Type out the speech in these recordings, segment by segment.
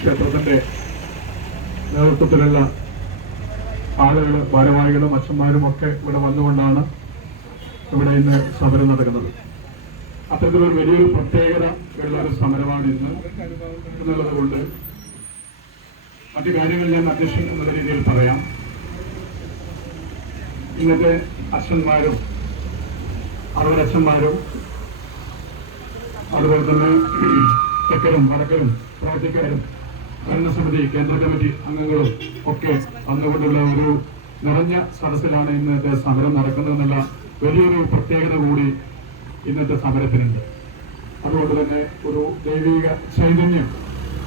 ക്ഷേത്രത്തിന്റെ നേതൃത്വത്തിലുള്ള ആളുകൾ ഭാരവാഹികളും അച്ഛന്മാരും ഒക്കെ ഇവിടെ വന്നുകൊണ്ടാണ് ഇവിടെ ഇന്ന് സമരം നടക്കുന്നത്. അത്തരത്തിലൊരു വലിയൊരു പ്രത്യേകത ഉള്ള ഒരു സമരമാണ് ഇന്ന് എന്നുള്ളത് കൊണ്ട് മറ്റു കാര്യങ്ങൾ ഞാൻ അധ്യക്ഷൻ എന്നുള്ള രീതിയിൽ പറയാം. ഇന്നത്തെ അച്ഛന്മാരും അവരുടെ അച്ഛന്മാരും അതുപോലെ തന്നെ തെക്കരും വടക്കരും പ്രവർത്തിക്കാരും ഭരണസമിതി കേന്ദ്ര കമ്മിറ്റി അംഗങ്ങളും ഒക്കെ വന്നുകൊണ്ടുള്ള ഒരു നിറഞ്ഞ സദസ്സിലാണ് ഇന്നത്തെ സമരം നടക്കുന്നതെന്നുള്ള വലിയൊരു പ്രത്യേകത കൂടി ഇന്നത്തെ സമരത്തിനുണ്ട്. അതുകൊണ്ട് തന്നെ ഒരു ദൈവിക ചൈതന്യം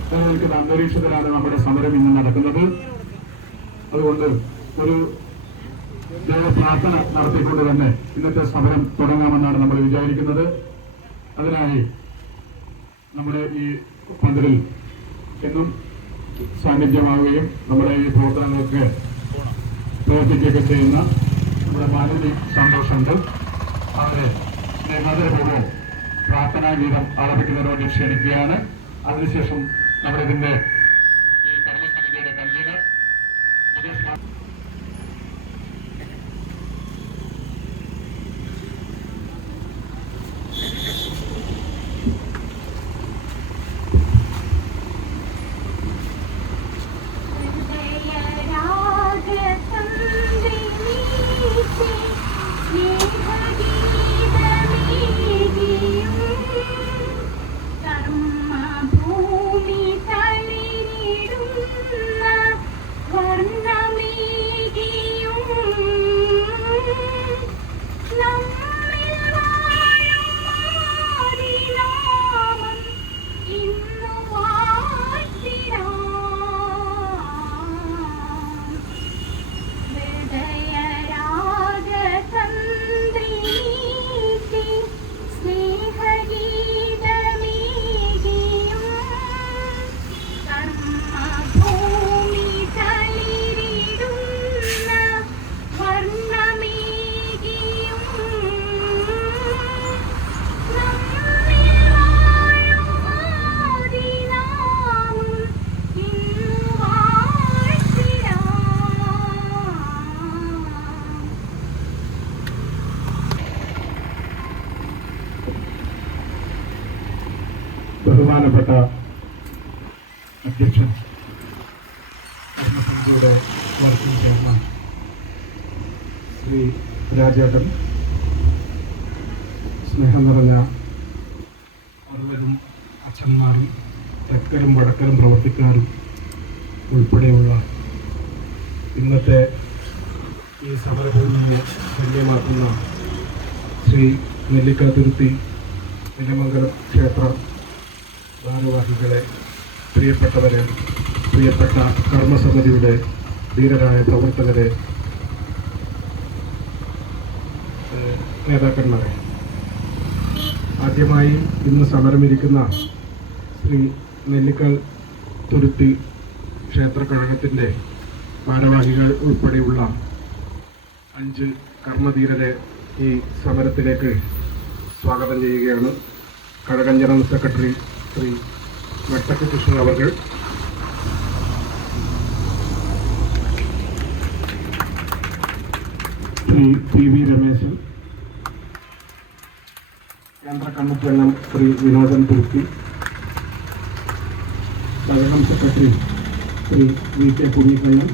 നിലനിൽക്കുന്ന അന്തരീക്ഷത്തിലാണ് നമ്മുടെ സമരം ഇന്ന് നടക്കുന്നത്. അതുകൊണ്ട് ഒരു ദൈവപ്രാർത്ഥന നടത്തിക്കൊണ്ട് തന്നെ ഇന്നത്തെ സമരം തുടങ്ങാമെന്നാണ് നമ്മൾ വിചാരിക്കുന്നത്. അതിനായി നമ്മുടെ ഈ പന്തലിൽ എന്നും സാന്നിധ്യമാവുകയും നമ്മുടെ ഈ പ്രവർത്തനങ്ങൾക്ക് പ്രവർത്തിക്കുകയൊക്കെ ചെയ്യുന്ന നമ്മുടെ മാനവി സന്തോഷമുണ്ട് അവരെ സ്നേഹാദരപൂർവം പ്രാർത്ഥനാ ഗീതം ആലപിക്കുന്നതിന് വേണ്ടി ക്ഷണിക്കുകയാണ്. അതിനുശേഷം നമ്മുടെ ബഹുമാനപ്പെട്ട അധ്യക്ഷൻ കർമ്മസമിതിയുടെ വർക്കിംഗ് ചെയർമാൻ ശ്രീ രാജേട്ടൻ സ്നേഹം നിറഞ്ഞ അറുപതും അച്ഛന്മാരും തെക്കലും വടക്കലും പ്രവർത്തിക്കാരും ഉൾപ്പെടെയുള്ള ഇന്നത്തെ ഈ സമരഭൂമിയെ ധന്യമാക്കുന്ന ശ്രീ നെല്ലിക്കാതുരുത്തി നിലമംഗലം ക്ഷേത്ര ഭാരവാഹികളെ പ്രിയപ്പെട്ടവരെ പ്രിയപ്പെട്ട കർമ്മസമിതിയുടെ ധീരരായ പ്രവർത്തകരെ നേതാക്കന്മാരെ. ആദ്യമായി ഇന്ന് സമരമിരിക്കുന്ന ശ്രീ നെല്ലിക്കൽ തുരുത്തി ക്ഷേത്ര കഴകത്തിന്റെ ഭാരവാഹികൾ ഉൾപ്പെടെയുള്ള അഞ്ച് കർമ്മധീരരെ ഈ സമരത്തിലേക്ക് സ്വാഗതം ചെയ്യുകയാണ്. കഴകം ജനറൽ സെക്രട്ടറി ശ്രീ വെട്ടക്ക് കൃഷ്ണൻ അവർ ശ്രീ പി വി രമേശൻ കേന്ദ്ര കമ്മിറ്റി അംഗം ശ്രീ വിനോദൻ തുർക്കി Kazhagam secretary Shri V K Kunhikannan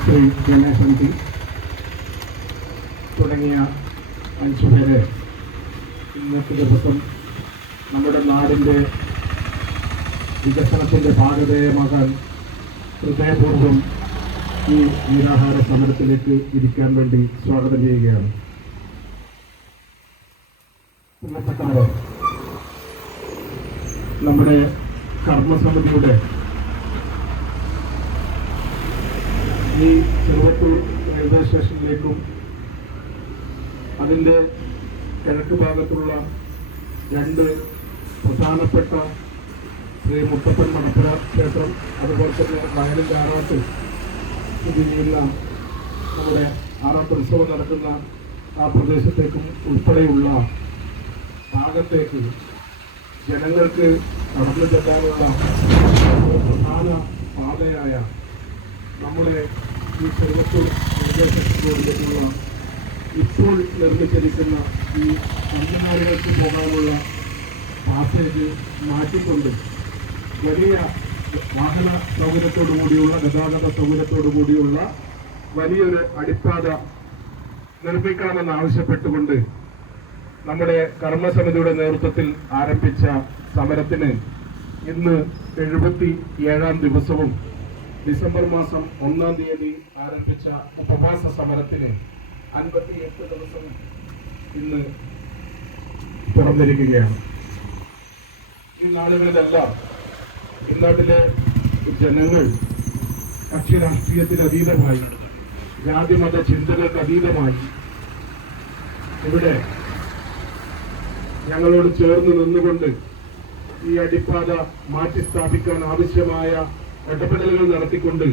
Shri Ganeshan T തുടങ്ങിയ അഞ്ചു പേരെ ഇന്നത്തെ ദിവസം നമ്മുടെ നാടിന്റെ വികസനത്തിന്റെ ഭാഗധേയമാകാൻ ഹൃദയപൂർവം ഈ നിരാഹാര സമരത്തിലേക്ക് ഇരിക്കാൻ വേണ്ടി സ്വാഗതം ചെയ്യുകയാണ്. നമ്മുടെ കർമ്മസമിതിയുടെ ഈ ചെറുവത്തൂർ റെയിൽവേ സ്റ്റേഷനിലേക്കും അതിന്റെ കിഴക്ക് ഭാഗത്തുള്ള രണ്ട് പ്രധാനപ്പെട്ട ശ്രീ മുത്തപ്പൻ മണപ്പുര ക്ഷേത്രം അതുപോലെ തന്നെ വയലും ആറാട്ട് സ്ഥിതി ചെയ്യുന്ന നമ്മുടെ ആറാട്ട് ഉത്സവം നടക്കുന്ന ആ പ്രദേശത്തേക്കും ഉൾപ്പെടെയുള്ള ഭാഗത്തേക്ക് ജനങ്ങൾക്ക് കടന്നു ചെല്ലാനുള്ള പ്രധാന പാതയായ നമ്മുടെ ഈ ചെറുവത്തൂർ നിർദ്ദേശത്തിലുള്ള ഇപ്പോൾ നിർമ്മിച്ചിരിക്കുന്ന ഈ കന്നുകാലികൾക്ക് പോകാനുള്ള പാസേജ് മാറ്റിക്കൊണ്ട് വലിയ വാഹന സൗകര്യത്തോടു കൂടിയുള്ള ഗതാഗത സൗകര്യത്തോടു കൂടിയുള്ള വലിയൊരു അടിപ്പാത നിർമ്മിക്കണമെന്ന് ആവശ്യപ്പെട്ടുകൊണ്ട് നമ്മുടെ കർമ്മസമിതിയുടെ നേതൃത്വത്തിൽ ആരംഭിച്ച സമരത്തിന് ഇന്ന് എഴുപത്തി ഏഴാം ദിവസവും ഡിസംബർ മാസം ഒന്നാം തീയതി ആരംഭിച്ച ഉപവാസ സമരത്തിന് അൻപത്തി എട്ട് ദിവസവും ഇന്ന് തുറന്നിരിക്കുകയാണ് ഈ നാളുകളിലെല്ലാം ഈ നാട്ടിലെ ജനങ്ങൾ കക്ഷി രാഷ്ട്രീയത്തിന് അതീതമായി ജാതിമത ചിന്തകൾക്ക് അതീതമായി. ഇവിടെ ഞങ്ങളോട് ചേർന്ന് നിന്നുകൊണ്ട് ഈ അടിപ്പാത മാറ്റി സ്ഥാപിക്കാൻ ആവശ്യമായ ഇടപെടലുകൾ നടത്തിക്കൊണ്ട്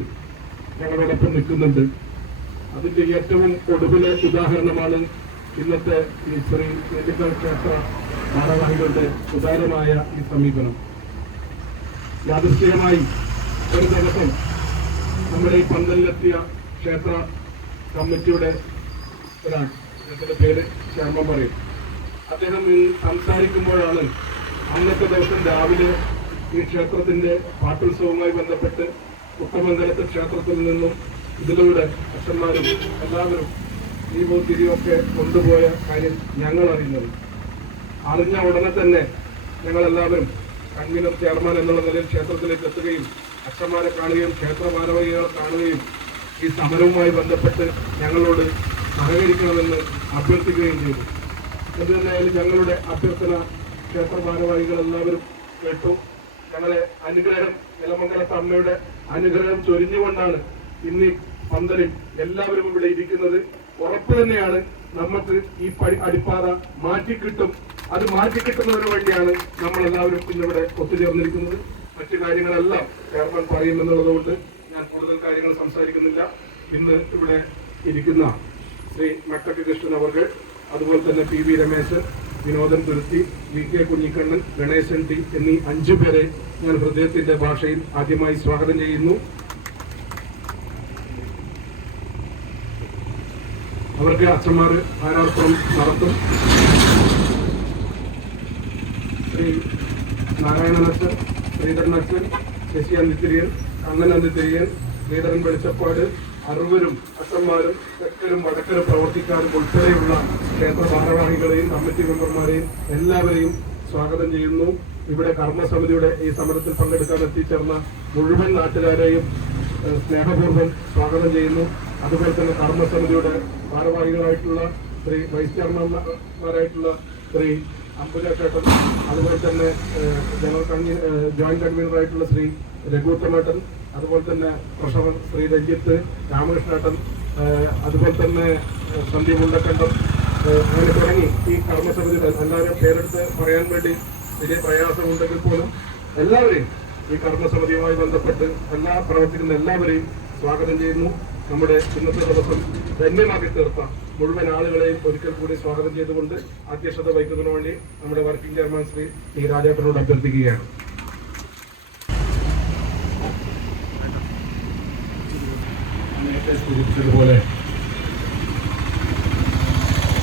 ഞങ്ങളോടൊപ്പം നിൽക്കുന്നുണ്ട്. അതിന്റെ ഏറ്റവും ഒടുവിലെ ഉദാഹരണമാണ് ഇന്നത്തെ ഈ ശ്രീ നീതികൾ ക്ഷേത്ര ഭാരവാഹികളുടെ ഉദാരമായ ഈ സമീപനം. യാദൃശ്ചികമായി ഒരു ദിവസം നമ്മുടെ ഈ പന്തലിലെത്തിയ ക്ഷേത്ര കമ്മിറ്റിയുടെ ഒരാൾ അദ്ദേഹത്തിന്റെ പേര് ശർമ്മ പറയും. അദ്ദേഹം സംസാരിക്കുമ്പോഴാണ് അന്നത്തെ ദിവസം രാവിലെ ഈ ക്ഷേത്രത്തിന്റെ പാട്ടുത്സവവുമായി ബന്ധപ്പെട്ട് കുട്ടമംഗലത്തെ ക്ഷേത്രത്തിൽ നിന്നും ഇതിലൂടെ അച്ഛന്മാരും എല്ലാവരും ഈ തിരിയൊക്കെ കൊണ്ടുപോയ കാര്യം ഞങ്ങൾ അറിയുന്നത് അറിഞ്ഞ ഉടനെ തന്നെ ഞങ്ങളെല്ലാവരും കൺവീനർ ചെയർമാൻ എന്നുള്ള നിലയിൽ ക്ഷേത്രത്തിലേക്ക് എത്തുകയും അച്ഛന്മാരെ കാണുകയും ക്ഷേത്ര ഭാരവാഹികളെ കാണുകയും ഈ സമരവുമായി ബന്ധപ്പെട്ട് ഞങ്ങളോട് സഹകരിക്കണമെന്ന് അഭ്യർത്ഥിക്കുകയും ചെയ്തു. എന്ത് ഞങ്ങളുടെ അഭ്യർത്ഥന ക്ഷേത്ര ഭാരവാഹികൾ എല്ലാവരും കേട്ടു. ഞങ്ങളെ അനുഗ്രഹം നിലമംഗലത്ത് അമ്മയുടെ അനുഗ്രഹം ചൊരിഞ്ഞുകൊണ്ടാണ് ഇന്ന് പന്തലിൽ എല്ലാവരും ഇവിടെ ഇരിക്കുന്നത് ഉറപ്പ് തന്നെയാണ്. നമുക്ക് ഈ പടി അടിപ്പാത മാറ്റിക്കിട്ടും. അത് മാറ്റിക്കിട്ടുന്നതിന് വേണ്ടിയാണ് നമ്മൾ എല്ലാവരും ഇന്നിവിടെ ഒത്തുചേർന്നിരിക്കുന്നത്. മറ്റു കാര്യങ്ങളെല്ലാം ചെയർമാൻ പറയുമെന്നുള്ളതുകൊണ്ട് ഞാൻ കൂടുതൽ കാര്യങ്ങൾ സംസാരിക്കുന്നില്ല. ഇന്ന് ഇവിടെ ഇരിക്കുന്ന ശ്രീ മട്ടക്ക് കൃഷ്ണൻ അവർ അതുപോലെ തന്നെ P V Rameshan Vinodan Thuruthi V K Kunhikannan Ganeshan T എന്നീ അഞ്ചു പേരെ ഞാൻ ഹൃദയത്തിന്റെ ഭാഷയിൽ ആദ്യമായി സ്വാഗതം ചെയ്യുന്നു. അവർക്ക് അച്ഛന്മാർ ഭാരാർപ്പണം നടത്തും. ശ്രീ നാരായണനച്ഛൻ ശ്രീധരൻ അച്ഛൻ ശശി അന്തിത്തിരിയൻ കണ്ണൻ അന്തിത്തിരിയൻ ശ്രീധരൻ വെളിച്ചപ്പാട് അറുവരും അച്ഛന്മാരും തെക്കരും വടക്കരും പ്രവർത്തിക്കാരും ഉൾപ്പെടെയുള്ള ക്ഷേത്ര ഭാരവാഹികളെയും കമ്മിറ്റി മെമ്പർമാരെയും എല്ലാവരെയും സ്വാഗതം ചെയ്യുന്നു. ഇവിടെ കർമ്മസമിതിയുടെ ഈ സമരത്തിൽ പങ്കെടുക്കാൻ എത്തിച്ചേർന്ന മുഴുവൻ നാട്ടുകാരെയും സ്നേഹപൂർവം സ്വാഗതം ചെയ്യുന്നു. അതുപോലെ തന്നെ കർമ്മസമിതിയുടെ ഭാരവാഹികളായിട്ടുള്ള ശ്രീ വൈസ് ചെയർമാൻമാരായിട്ടുള്ള ശ്രീ അംബുജ ചേട്ടൻ അതുപോലെ തന്നെ ജനറൽ കൺവീ ജോയിന്റ് കൺവീനറായിട്ടുള്ള ശ്രീ രഘുത്തമേട്ടൻ അതുപോലെ തന്നെ പ്രഷവൻ ശ്രീ രഞ്ജിത്ത് രാമകൃഷ്ണേട്ടൻ അതുപോലെ തന്നെ സന്ദീപ് ഉണ്ടക്കണ്ടം അങ്ങനെ തുടങ്ങി ഈ കർമ്മസമിതിയുടെ എല്ലാവരും പേരെടുത്ത് പറയാൻ വേണ്ടി വലിയ പ്രയാസമുണ്ടെങ്കിൽ പോലും എല്ലാവരെയും ഈ കർമ്മസമിതിയുമായി ബന്ധപ്പെട്ട് എല്ലാ പ്രവർത്തിക്കുന്ന എല്ലാവരെയും സ്വാഗതം ചെയ്യുന്നു. നമ്മുടെ ഇന്നത്തെ ദിവസം ധന്യമാക്കി തീർത്ത മുഴുവൻ ആളുകളെയും ഒരിക്കൽ കൂടി സ്വാഗതം ചെയ്തുകൊണ്ട് അധ്യക്ഷത വഹിക്കുന്നതിന് വേണ്ടി നമ്മുടെ വർക്കിംഗ് ചെയർമാൻ ശ്രീ ടി രാജേട്ടനോട് അഭ്യർത്ഥിക്കുകയാണ്. നേരത്തെ സൂചിപ്പിച്ചതുപോലെ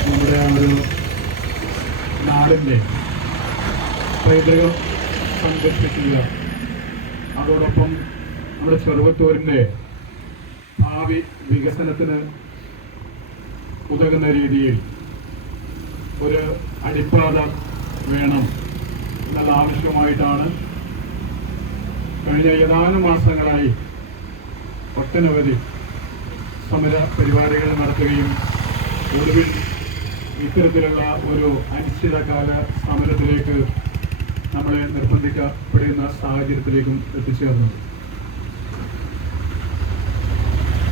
നമ്മുടെ ഒരു നാടിന്റെ പൈതൃകം സംരക്ഷിക്കുക അതോടൊപ്പം നമ്മുടെ ചെറുവത്തൂരിന്റെ ഭാവി വികസനത്തിന് ഉതകുന്ന രീതിയിൽ ഒരു അടിപ്പാത വേണം എന്നുള്ള ആവശ്യമായിട്ടാണ് കഴിഞ്ഞ ഏതാനും മാസങ്ങളായി ഒട്ടനവധി സമര പരിപാടികൾ നടത്തുകയും ഒടുവിൽ ഇത്തരത്തിലുള്ള ഒരു അനിശ്ചിതകാല സമരത്തിലേക്ക് നമ്മളെ നിർബന്ധിക്കപ്പെടുന്ന സാഹചര്യത്തിലേക്കും എത്തിച്ചേർന്നത്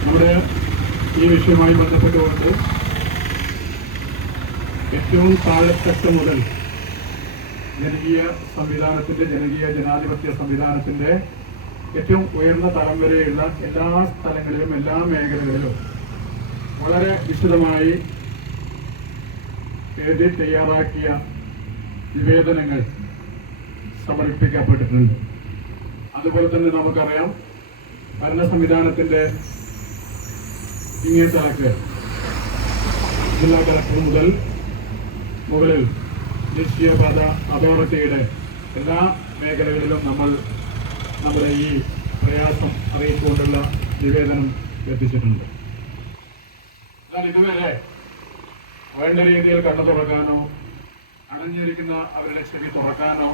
നമ്മുടെ ഈ വിഷയവുമായി ബന്ധപ്പെട്ടുകൊണ്ട് ഏറ്റവും താഴെത്തട്ട് മുതൽ ജനകീയ സംവിധാനത്തിന്റെ ജനകീയ ജനാധിപത്യ സംവിധാനത്തിന്റെ ഏറ്റവും ഉയർന്ന തലം വരെയുള്ള എല്ലാ സ്ഥലങ്ങളിലും എല്ലാ മേഖലകളിലും വളരെ വിശദമായി എഴുതി തയ്യാറാക്കിയ നിവേദനങ്ങൾ സമർപ്പിക്കപ്പെട്ടിട്ടുണ്ട്. അതുപോലെ തന്നെ നമുക്കറിയാം ഭരണ സംവിധാനത്തിന്റെ ഇങ്ങേ തലക്ക് ജില്ലാ കളക്ടർ മുതൽ മുകളിൽ ദേശീയപാത അതോറിറ്റിയുടെ എല്ലാ മേഖലകളിലും നമ്മൾ നമ്മുടെ ഈ പ്രയാസം അറിയിച്ചുകൊണ്ടുള്ള നിവേദനം എത്തിച്ചിട്ടുണ്ട്. എന്നാൽ ഇതുവരെ വേണ്ട രീതിയിൽ കണ്ണു തുറക്കാനോ അണഞ്ഞിരിക്കുന്ന അവരുടെ ചെവി തുറക്കാനോ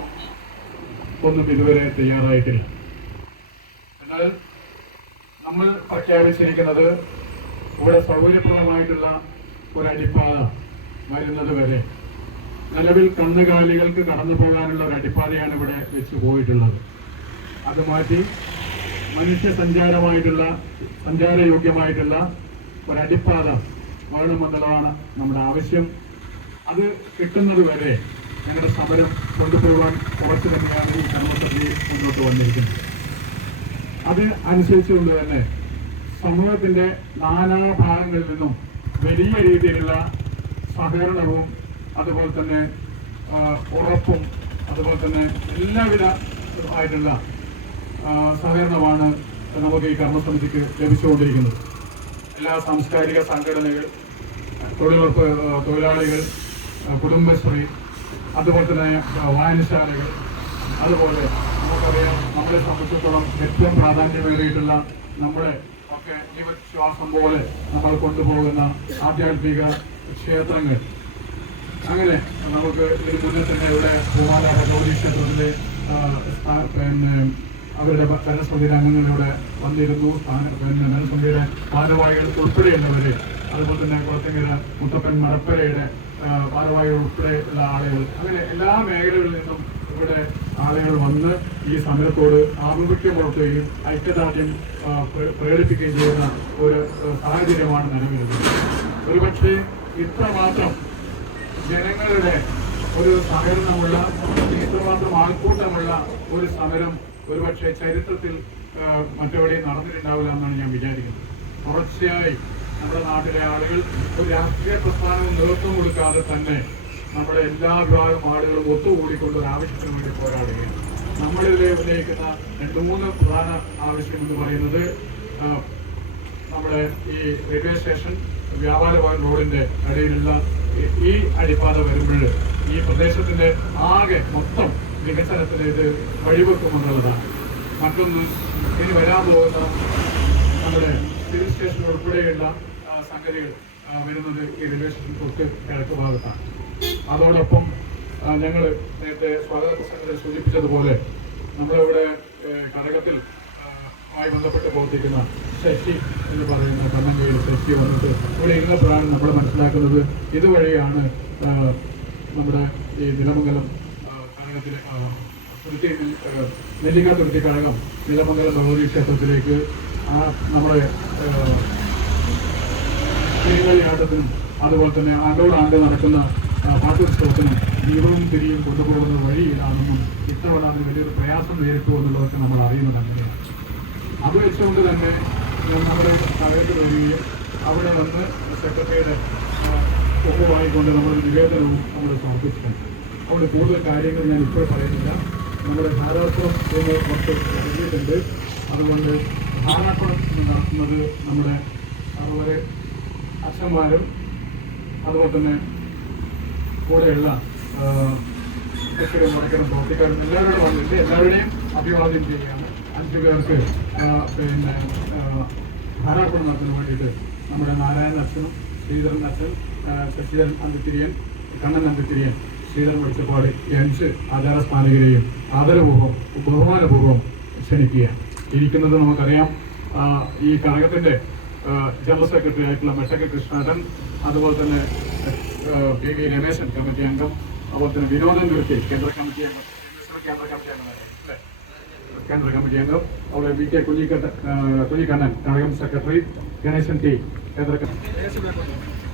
ഒന്നും ഇതുവരെ തയ്യാറായിട്ടില്ല. എന്നാൽ നമ്മൾ പ്രഖ്യാപിച്ചിരിക്കുന്നത് ഇവിടെ സൗകര്യപ്രദമായിട്ടുള്ള ഒരു അടിപ്പാത വരുന്നത് വരെ നിലവിൽ കന്നുകാലികൾക്ക് കടന്നു പോകാനുള്ള ഒരു അടിപ്പാതയാണ് ഇവിടെ വെച്ച് പോയിട്ടുള്ളത്. അത് മാറ്റി മനുഷ്യ സഞ്ചാരമായിട്ടുള്ള സഞ്ചാരയോഗ്യമായിട്ടുള്ള ഒരു അടിപ്പാത വേണമെന്നുള്ളതാണ് നമ്മുടെ ആവശ്യം. അത് കിട്ടുന്നത് വരെ ഞങ്ങളുടെ സമരം കൊണ്ടുപോകാൻ കുറച്ച് തന്നെയാണ് ഈ കർമ്മസഭയിൽ മുന്നോട്ട് വന്നിരിക്കുന്നത്. അത് അനുസരിച്ചുകൊണ്ട് തന്നെ സമൂഹത്തിന്റെ നാനാഭാഗങ്ങളിൽ നിന്നും വലിയ രീതിയിലുള്ള സഹകരണവും അതുപോലെ തന്നെ ഉറപ്പും അതുപോലെ തന്നെ എല്ലാവിധ ആയിട്ടുള്ള സഹകരണമാണ് നമുക്ക് ഈ കർമ്മസമിതിക്ക് ലഭിച്ചുകൊണ്ടിരിക്കുന്നത്. എല്ലാ സാംസ്കാരിക സംഘടനകൾ തൊഴിലുറപ്പ് തൊഴിലാളികൾ കുടുംബശ്രീ അതുപോലെ തന്നെ വായനശാലകൾ അതുപോലെ നമുക്കറിയാം നമ്മളെ സംബന്ധിച്ചിടത്തോളം ഏറ്റവും പ്രാധാന്യമേറിയിട്ടുള്ള നമ്മളെ ഒക്കെ ജീവശ്വാസം പോലെ നമ്മൾ കൊണ്ടുപോകുന്ന ആധ്യാത്മിക ക്ഷേത്രങ്ങൾ. അങ്ങനെ നമുക്ക് ഇതിന് മുന്നേ തന്നെ ഇവിടെ പൂമാല ഭഗവതി ക്ഷേത്രത്തിലെ പിന്നെ അവരുടെ ഇവിടെ വന്നിരുന്നു. പിന്നെ ഭരണസമിതിയിലെ ഭാരവാഹികൾ ഉൾപ്പെടെയുള്ളവരെ അതുപോലെ തന്നെ കുളത്തിങ്കര മുത്തപ്പൻ മടപ്പരയുടെ ഭാരവാഹികൾ ഉൾപ്പെടെയുള്ള ആളുകൾ. അങ്ങനെ എല്ലാ മേഖലകളിൽ നിന്നും ഇവിടെ ആളുകൾ വന്ന് ഈ സമരത്തോട് ആഭിമുഖ്യം പുലർത്തുകയും ഐക്യദാർഢ്യം പ്രകടിപ്പിക്കുകയും ചെയ്യുന്ന ഒരു സാഹചര്യമാണ് നിലവിലുള്ളത്. ഒരുപക്ഷെ ഇത്രമാത്രം ജനങ്ങളുടെ ഒരു സഹകരണമുള്ള ഇത്രമാത്രം ആൾക്കൂട്ടമുള്ള ഒരു സമരം ഒരുപക്ഷെ ചരിത്രത്തിൽ മറ്റെവിടെയും നടന്നിട്ടുണ്ടാവില്ല എന്നാണ് ഞാൻ വിചാരിക്കുന്നത്. തുടർച്ചയായി നമ്മുടെ നാട്ടിലെ ആളുകൾ ഒരു രാഷ്ട്രീയ പ്രസ്ഥാനം നേതൃത്വം കൊടുക്കാതെ തന്നെ നമ്മുടെ എല്ലാ വിഭാഗം ആളുകളും ഒത്തുകൂടിക്കൊണ്ട് ഒരു ആവശ്യത്തിന് വേണ്ടി പോരാടുകയാണ്. നമ്മളിതിലെ ഉന്നയിക്കുന്ന രണ്ട് മൂന്ന് പ്രധാന ആവശ്യം എന്ന് പറയുന്നത് നമ്മുടെ ഈ റെയിൽവേ സ്റ്റേഷൻ വ്യാപാര ഭവൻ റോഡിന്റെ ഇടയിലുള്ള ഈ- അടിപ്പാത വരുമ്പോൾ ഈ പ്രദേശത്തിന്റെ ആകെ മൊത്തം വികസനത്തിന് ഇത് വഴിവെക്കുമെന്നുള്ളതാണ്. മറ്റൊന്ന് ഇനി വരാൻ പോകുന്ന നമ്മുടെ സിവിൽ സ്റ്റേഷൻ ഉൾപ്പെടെയുള്ള സംഗതികൾ വരുന്നത് ഈ റെയിൽവേ സ്റ്റേഷൻ തൊട്ട് കിഴക്ക് ഭാഗത്താണ്. അതോടൊപ്പം ഞങ്ങൾ നേരത്തെ സ്വാഗത പ്രസംഗത്തിൽ സൂചിപ്പിച്ചതുപോലെ നമ്മളിവിടെ കടകത്തിൽ ആയി ബന്ധപ്പെട്ട് പ്രവർത്തിക്കുന്ന ശശി എന്ന് പറയുന്ന കണ്ണങ്കയിൽ ശശി വന്നിട്ട് ഇവിടെ ഇരുന്നപ്പോഴാണ് നമ്മൾ മനസ്സിലാക്കുന്നത് ഇതുവഴിയാണ് നമ്മുടെ ഈ നിലമംഗലം കടകത്തിലെ തുരുത്തി നെല്ലിക്ക തുരുത്തി കഴകം നിലമംഗലം ഭഗവതി ക്ഷേത്രത്തിലേക്ക് ആ നമ്മുടെ ആ, തിരുകളിയാട്ടത്തിനും അതുപോലെ തന്നെ ആണ്ടോടാണ്ട് നടക്കുന്ന ആ, പാട്ടുത്സവത്തിനും ദീപവും തിരിയും കൊണ്ടുപോകുന്ന വഴിയിലാണെന്നും ഇത്തവണ അതിന് വലിയൊരു പ്രയാസം നേരിട്ടു എന്നുള്ളതൊക്കെ നമ്മൾ അറിയുന്നത് അങ്ങനെയാണ്. അത് വെച്ചുകൊണ്ട് തന്നെ നമ്മുടെ സ്ഥലത്ത് വരികയും അവിടെ വന്ന് സെക്രട്ടറിയുടെ ഒപ്പമായിക്കൊണ്ട് നമ്മൾ നിവേദനവും നമ്മൾ സമർപ്പിച്ചിട്ടുണ്ട്. അവിടെ കൂടുതൽ കാര്യങ്ങൾ ഞാൻ ഇപ്പോൾ പറയുന്നില്ല. നമ്മുടെ ധാരാളം കുറച്ച് നൽകിയിട്ടുണ്ട് അതുകൊണ്ട് ധാരാളം നടത്തുന്നത് നമ്മുടെ അതുപോലെ അച്ഛന്മാരും അതുപോലെ തന്നെ കൂടെയുള്ള തെക്കരും വടക്കരും പ്രവർത്തിക്കാരും എല്ലാവരോടും വന്നിട്ട് എല്ലാവരുടെയും അഭിവാദ്യം ചെയ്യുകയാണ്. അഞ്ചു പേർക്ക് പിന്നെ ധാരാളം നടത്തിന് വേണ്ടിയിട്ട് നമ്മുടെ നാരായണൻ അച്ഛനും ശ്രീധരൻ അച്ഛൻ ശശിധരൻ അന്തിരിയൻ കണ്ണൻ അന്തിരിയൻ ശ്രീധരൻ വെളിച്ചപ്പാട് അഞ്ച് ആചാര സ്മാരകരെയും ആദരപൂർവം ബഹുമാനപൂർവം ക്ഷണിക്കുകയാണ്. ഇരിക്കുന്നത് നമുക്കറിയാം. ഈ കനകത്തിന്റെ ജനറൽ സെക്രട്ടറി ആയിട്ടുള്ള മെട്ടക്ക കൃഷ്ണേട്ടൻ അതുപോലെ തന്നെ പി വി രമേശൻ കമ്മിറ്റി അംഗം അതുപോലെ തന്നെ വിനോദൻ ഗുരുത്തി കേന്ദ്ര കമ്മിറ്റി അംഗം കേന്ദ്ര കമ്മിറ്റി അംഗം? കേന്ദ്ര കമ്മിറ്റി അംഗം അവിടെ വി കെ കുഞ്ഞിക്കട്ട കുഞ്ഞിക്കണ്ണൻ കഴകം സെക്രട്ടറി ഗണേശൻ ടി കേന്ദ്ര കമ്മിറ്റി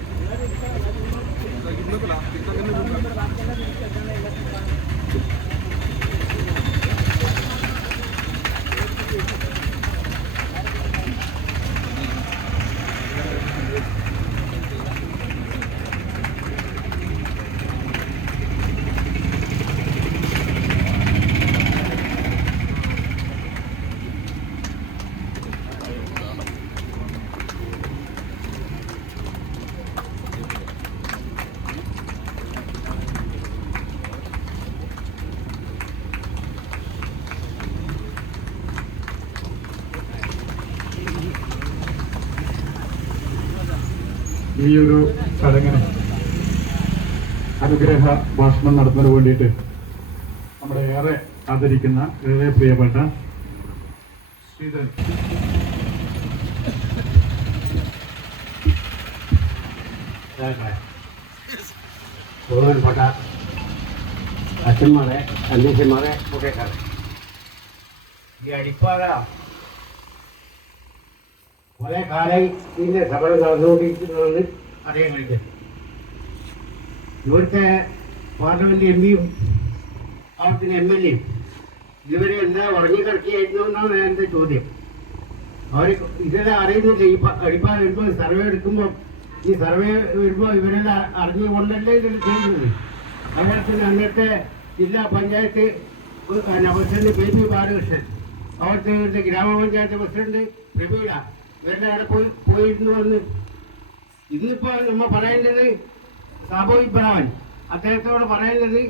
ഈ ഒരു ചടങ്ങിന് അനുഗ്രഹ ഭാഷണം നടത്തുന്നതിന് വേണ്ടിയിട്ട് നമ്മുടെ ഏറെ ആദരിക്കുന്ന ഏറെ പ്രിയപ്പെട്ട ശ്രീധരൻ. ബഹുമാനപ്പെട്ട അച്ഛന്മാരെ അന്വേഷന്മാരെ ഒക്കെ ഈ അടിപ്പാത കുറെ കാലമായി ഇതിന്റെ സമരം നടന്നുകൊണ്ടിരിക്കുന്നതെന്ന് അറിയാൻ കഴിഞ്ഞു ഇവിടുത്തെ പാർലമെന്റ് എം പിയും അവിടുത്തെ എം എൽ എയും ഇതുവരെ എന്താ ഉറങ്ങിക്കിടക്കിയായിരുന്നു എന്നാണ് എന്റെ ചോദ്യം. അവർ ഇതെല്ലാം അറിയുന്നില്ല. ഈ അടിപ്പാൽ വരുമ്പോൾ സർവേ എടുക്കുമ്പോൾ ഈ സർവേ വരുമ്പോൾ ഇവരെല്ലാം അറിഞ്ഞുകൊണ്ടല്ലേ ഇത് ചെയ്യുന്നത്? അതുപോലെ തന്നെ അന്നത്തെ ജില്ലാ panchayat president K P Balakrishnan അവിടുത്തെ ഗ്രാമപഞ്ചായത്ത് പ്രസിഡന്റ് പ്രമീള ഇവരെല്ലാം അവിടെ പോയി പോയിരുന്നു വന്ന് ഇന്നിപ്പോ നമ്മ പറയേണ്ടത് സാബോയ് ബ്രാവൻ അദ്ദേഹത്തോട് പറയേണ്ടത്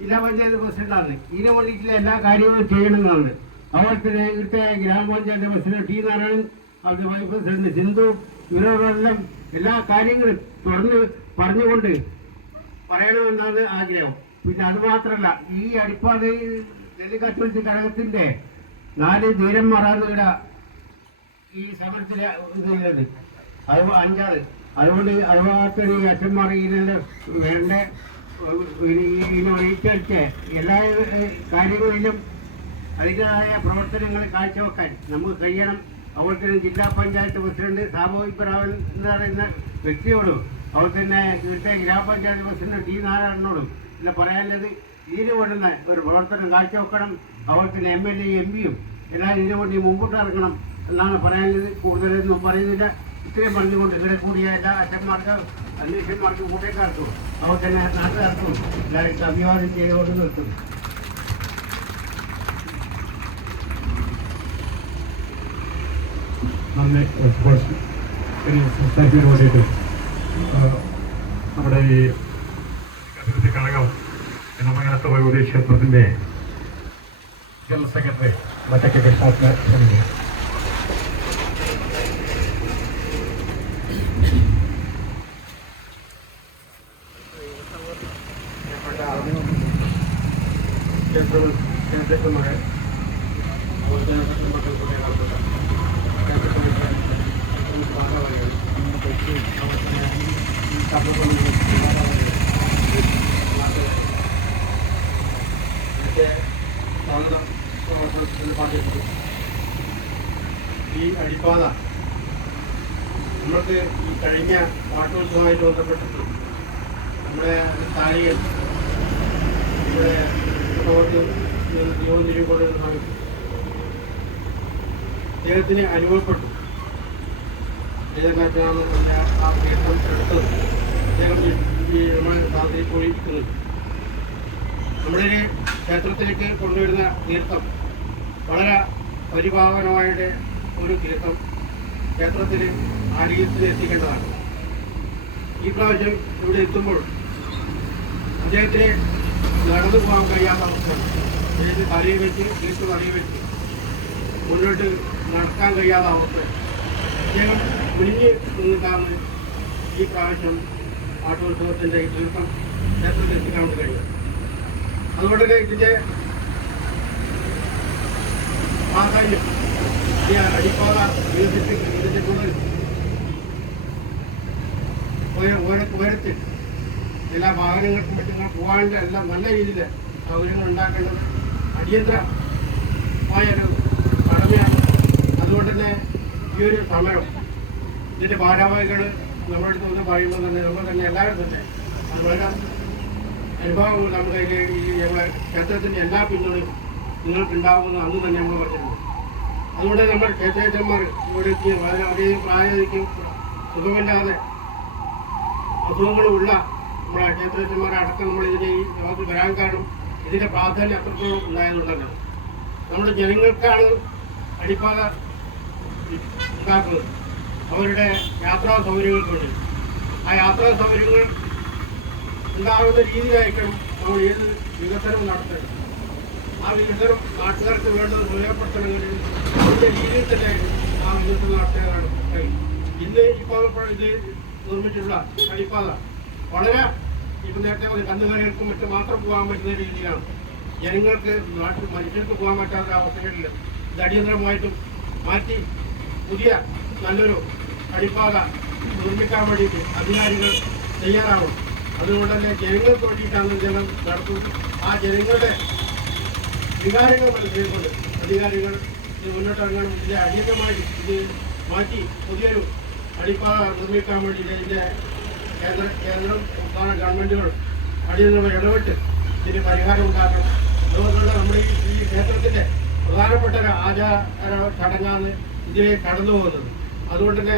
ജില്ലാ പഞ്ചായത്ത് പ്രസിഡന്റാണ്. ഇതിനു വേണ്ടിയിട്ടുള്ള എല്ലാ കാര്യങ്ങളും ചെയ്യണമെന്നാണ്. അതുപോലെ തന്നെ ഇവിടുത്തെ ഗ്രാമപഞ്ചായത്ത് പ്രസിഡന്റ് ടി നാരായണൻ അവിടുത്തെ വൈസ് പ്രസിഡന്റ് സിന്ധു ഇവരോടെല്ലാം എല്ലാ കാര്യങ്ങളും തുറന്ന് പറഞ്ഞുകൊണ്ട് പറയണമെന്നാണ് ആഗ്രഹം. പിന്നെ അത് മാത്രമല്ല ഈ അടിപ്പാതയിൽ നെല്ലിക്കട്ടുവത്തി ഘടകത്തിന്റെ നാല് ധീരന്മാരാണ് ഈ സമരത്തിലെ ഇതുള്ളത്. അത് അഞ്ചാറ്. അതുകൊണ്ട് അതുഭാഗത്ത് ഈ അച്ഛന്മാർ ഇതിനെ വേണ്ട ഇതിനെ ഒഴിച്ചടിച്ച് എല്ലാ കാര്യങ്ങളിലും അതിന്റെതായ പ്രവർത്തനങ്ങൾ കാഴ്ചവെക്കാൻ നമുക്ക് കഴിയണം. അതുപോലെ തന്നെ ജില്ലാ പഞ്ചായത്ത് പ്രസിഡന്റ് സാമൂഹിക പ്രാവൻ എന്ന് പറയുന്ന വ്യക്തിയോടും അതുപോലെ തന്നെ ഇവിടുത്തെ ഗ്രാമപഞ്ചായത്ത് പ്രസിഡന്റ് ടി നാരായണനോടും ഇല്ല പറയാനുള്ളത് ഇതിന് വേണ്ടുന്ന ഒരു പ്രവർത്തനം കാഴ്ചവെക്കണം. അതുപോലെ തന്നെ എം എൽ എ എം പിയും എല്ലാം ഇതിനു വേണ്ടി മുമ്പോട്ട് ഇറങ്ങണം. എന്നാണ് പറയാനുള്ളത്. കൂടുതലൊന്നും പറയുന്നില്ല. ഇത്രയും പറഞ്ഞുകൊണ്ട് ഇവിടെ കൂടിയ എല്ലാ അച്ഛന്മാർക്ക് അന്വേഷന്മാർക്കും കൂട്ടേക്കാർക്കും അവർ തന്നെ നാട്ടുകാർക്കും എല്ലാവർക്കും അഭിവാദം ചെയ്തുകൊണ്ട് നിർത്തുന്നു നന്ദി. നമ്മുടെ ഈ അഭിവൃദ്ധി കഴകം ഇളമംഗലത്ത് വൈദ്യുതി ക്ഷേത്രത്തിന്റെ ജനറൽ സെക്രട്ടറി മറ്റൊക്കെ കൃഷ്ണാസിനെ ക്ഷണിക്കുക കേന്ദ്രമൊക്കെ ഈ അടിപ്പാത നമ്മൾക്ക് ഈ കഴിഞ്ഞ പാട്ടോത്സവമായിട്ട് ബന്ധപ്പെട്ടിട്ട് നമ്മുടെ താലികൾ ഇവിടെ പ്രവർത്തി സമയത്ത് അദ്ദേഹത്തിന് അനുഭവപ്പെട്ടു. ഏതെല്ലാം ആ ക്ഷേത്രം എടുത്തത് അദ്ദേഹം ഈ- പോയി പോയിരിക്കുന്നത് നമ്മുടെ ക്ഷേത്രത്തിലേക്ക് കൊണ്ടുവരുന്ന തീർത്ഥം വളരെ പരിഭാവനമായിട്ട് ഒരു തീർത്ഥം ക്ഷേത്രത്തിൽ ആലയത്തിൽ എത്തിക്കേണ്ടതാണ്. ഈ പ്രാവശ്യം ഇവിടെ എത്തുമ്പോൾ അദ്ദേഹത്തിന് നടന്നു പോകാൻ കഴിയാത്ത അവസ്ഥയാണ് ഏത് തലയിൽ വെച്ച് തീർത്ത് തലയിൽ വെച്ച് മുന്നോട്ട് നടക്കാൻ കഴിയാത്ത അവസ്ഥ. അദ്ദേഹം കുനിഞ്ഞ് നിന്നിട്ടാണ് ഈ പ്രാവശ്യം ആട്ടോത്സവത്തിന്റെ തീർത്ഥം ക്ഷേത്രത്തിൽ എത്തിക്കാൻ വേണ്ടി കഴിയും. അതുകൊണ്ട് തന്നെ ഇതിന്റെ പ്രാധാന്യം ഈ അടിപ്പാത വികസിച്ച് കൂടുതൽ ഉയ- ഉയരത്തിൽ എല്ലാ വാഹനങ്ങൾക്കും മറ്റും പോകാനുള്ള എല്ലാം നല്ല രീതിയിൽ സൗകര്യങ്ങൾ ഉണ്ടാക്കേണ്ടത് അടിയന്തരമായൊരു കടമയാണ്. അതുകൊണ്ട് തന്നെ ഈ ഒരു സമയം ഇതിന്റെ ഭാരവാഹികൾ നമ്മുടെ അടുത്ത് വന്ന് പറയുമ്പോൾ തന്നെ നമ്മൾ തന്നെ എല്ലാവരും തന്നെ അത് വളരെ അനുഭവങ്ങൾ നമ്മുടെ ഈ ക്ഷേത്രത്തിന്റെ എല്ലാ പിന്തുണയും നിങ്ങൾക്കുണ്ടാകുമെന്ന് അന്ന് തന്നെ നമ്മൾ പറഞ്ഞിട്ടുണ്ട് അതുകൊണ്ട് നമ്മൾ ക്ഷേത്രേറ്റന്മാർ ഇവിടെ വളരെ അധികം പ്രായോഗിക്കും സുഖമില്ലാതെ അസുഖങ്ങളുള്ള നമ്മുടെ ക്ഷേത്രേറ്റന്മാരെ അടക്കം നമ്മൾ ഇതിനെ നമുക്ക് വരാൻ കാരണം ഇതിന്റെ പ്രാധാന്യം അത്രത്തോളം ഉണ്ടായതുകൊണ്ടാണ്. നമ്മുടെ ജനങ്ങൾക്കാണ് അടിപ്പാത ഉണ്ടാക്കുന്നത്. അവരുടെ യാത്രാ സൗകര്യങ്ങൾക്ക് വേണ്ടി ആ യാത്രാ സൗകര്യങ്ങൾ ഉണ്ടാകുന്ന രീതിയിലായിരിക്കണം നമ്മൾ ഏത് വികസനവും നടത്തേണ്ടത്. ആ വികസനം നാട്ടുകാർക്ക് വേണ്ടത് ഉപയോഗപ്പെടുത്തണമെങ്കിൽ അതിന്റെ രീതിയിൽ തന്നെ ആ വികസനം നടത്തേണ്ടതാണ്. ഇന്ന് ഇപ്പോൾ ഇത് നിർമ്മിച്ചിട്ടുള്ള കളിപ്പാത വളരെ ഇപ്പം നേരത്തെ പറഞ്ഞ കന്നുകാലികൾക്കും മറ്റും മാത്രം പോകാൻ പറ്റുന്ന രീതിയിലാണ്. ജനങ്ങൾക്ക് നാട്ടിൽ മനുഷ്യർക്ക് പോകാൻ പറ്റാത്ത അവസ്ഥകളിൽ ഇത് അടിയന്തരമായിട്ടും മാറ്റി പുതിയ നല്ലൊരു അടിപ്പാത നിർമ്മിക്കാൻ വേണ്ടിയിട്ട് അധികാരികൾ തയ്യാറാവും അതുകൊണ്ട് തന്നെ ജനങ്ങൾക്ക് വേണ്ടിയിട്ടാണ് ജനം നടത്തുന്നത്. ആ ജനങ്ങളുടെ വികാരങ്ങൾ മനസ്സിലാക്കൊണ്ട് അധികാരികൾ ഇത് മുന്നോട്ടിറങ്ങണം ഇതിന്റെ അടിയന്തരമായി ഇത് മാറ്റി പുതിയൊരു അടിപ്പാത നിർമ്മിക്കാൻ വേണ്ടിയിട്ട് ഇതിന്റെ കേന്ദ്ര കേന്ദ്രം സംസ്ഥാന ഗവൺമെന്റുകൾ അടിയന്തരമായി ഇടപെട്ട് ഇതിന് പരിഹാരം ഉണ്ടാക്കണം. അതുകൊണ്ടുള്ള നമ്മുടെ ഈ ക്ഷേത്രത്തിന്റെ പ്രധാനപ്പെട്ട ഒരു ആചാര ചടങ്ങാണ് ഇതിലേക്ക് കടന്നു പോകുന്നത് അതുകൊണ്ട് തന്നെ